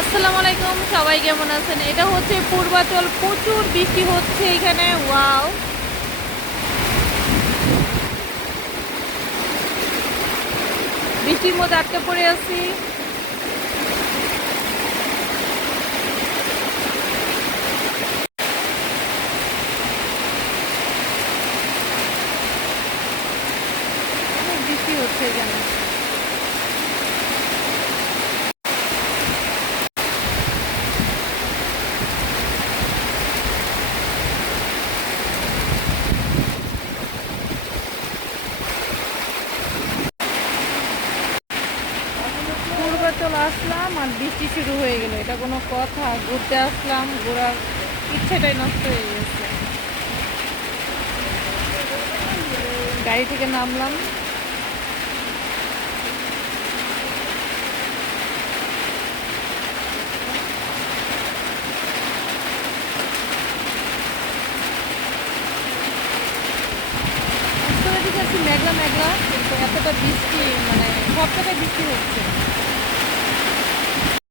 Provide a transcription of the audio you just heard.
আসসালামু আলাইকুম, সবাই কেমন আছেন? এটা হচ্ছে পূর্বাচল, প্রচুর বৃষ্টি হচ্ছে এখানে। ওয়াও, বৃষ্টির মধ্যে আটকে পড়ে আছি। অনেক বৃষ্টি হচ্ছে এখানে। পূর্বাচল আসলাম আর বৃষ্টি শুরু হয়ে গেল, এটা কোনো কথা? ঘুরতে আসলাম, ঘোরার ইচ্ছেটাই নষ্ট হয়ে গেছে। গাড়ি থেকে নামলাম। উত্তরের দিকে আছি, মেঘলা মেঘলা, কিন্তু এতটা বৃষ্টি, মানে সব জায়গায় বৃষ্টি হচ্ছে।